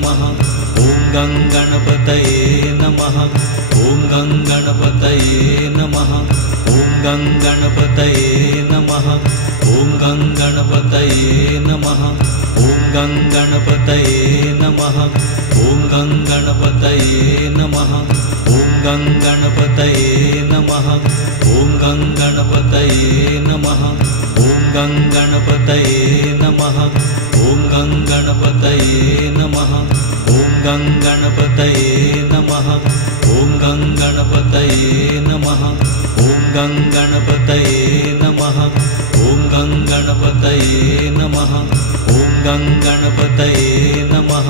नमः ॐ गं गणपतये नमः ॐ गं गणपतये नमः ॐ गं गणपतये नमः ॐ गं गणपतये नमः ॐ गं गणपतये नमः ॐ गं गणपतये नमः ॐ गं गणपतये नमः ॐ गं गणपतये नमः ॐ गं गणपतये नमः ॐ गं गणपतये नमः ॐ गं गणपतये नमः ॐ गं गणपतये नमः ॐ गं गणपतये नमः ॐ गं गणपतये नमः ॐ गं गणपतये नमः